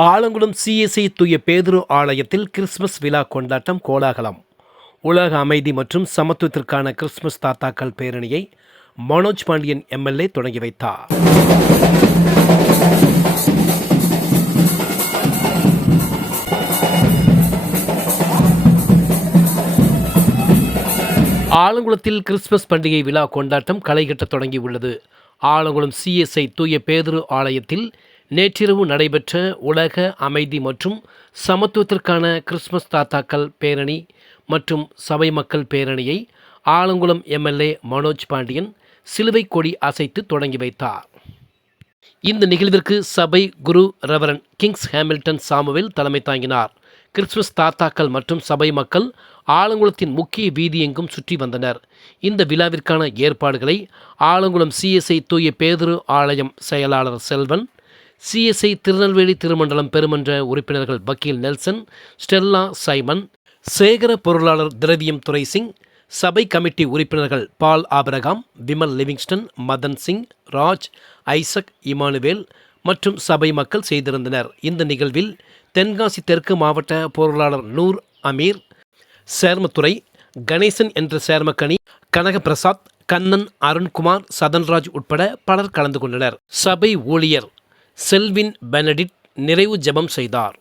Alangulam CSI தூய பேதுரு ஆலயத்தில் கிறிஸ்துமஸ் விழா கொண்டாட்டம் கோலாகலம். உலக அமைதி மற்றும் சமத்துவத்திற்கான கிறிஸ்துமஸ் தாத்தாக்கள் பேரணியை மனோஜ் பாண்டியன் எம்எல்ஏ தொடங்கி வைத்தார். ஆலங்குளத்தில் கிறிஸ்துமஸ் பண்டிகை விழா கொண்டாட்டம் களைகட்ட தொடங்கியுள்ளது. ஆலங்குளம் சிஎஸ்ஐ தூய பேதுரு ஆலயத்தில் நேற்றிரவு நடைபெற்ற உலக அமைதி மற்றும் சமத்துவத்திற்கான கிறிஸ்துமஸ் தாத்தாக்கள் பேரணி மற்றும் சபை மக்கள் பேரணியை ஆலங்குளம் எம்எல்ஏ மனோஜ் பாண்டியன் சிலுவை கொடி அசைத்து தொடங்கி வைத்தார். இந்த நிகழ்விற்கு சபை குரு ரெவரன் கிங்ஸ் ஹேமில்டன் சாமுவேல் தலைமை தாங்கினார். கிறிஸ்துமஸ் தாத்தாக்கள் மற்றும் சபை மக்கள் ஆலங்குளத்தின் முக்கிய வீதி எங்கும் சுற்றி வந்தனர். இந்த விழாவிற்கான ஏற்பாடுகளை ஆலங்குளம் சிஎஸ்ஐ தூய பேதுரு ஆலயம் செயலாளர் செல்வன் சிஎஸ்ஐ திருநெல்வேலி திருமண்டலம் பெருமன்ற உறுப்பினர்கள் வக்கீல் நெல்சன் ஸ்டெல்லா சைமன் சேகர பொருளாளர் திரவியம் துரை சிங் சபை கமிட்டி உறுப்பினர்கள் Paul Abraham Vimal Livingston Madan Singh Raj Isaac Immanuel மற்றும் சபை மக்கள் செய்திருந்தனர். இந்த நிகழ்வில் தென்காசி தெற்கு மாவட்ட பொருளாளர் நூர் அமீர் சேர்மத்துறை கணேசன் என்ற சேர்மக்கணி கனகபிரசாத் கண்ணன் அருண்குமார் சதன்ராஜ் உட்பட பலர் கலந்து கொண்டனர். சபை ஊழியர் செல்வின் பெனடிட் நிறைவு ஜெபம் செய்தார்.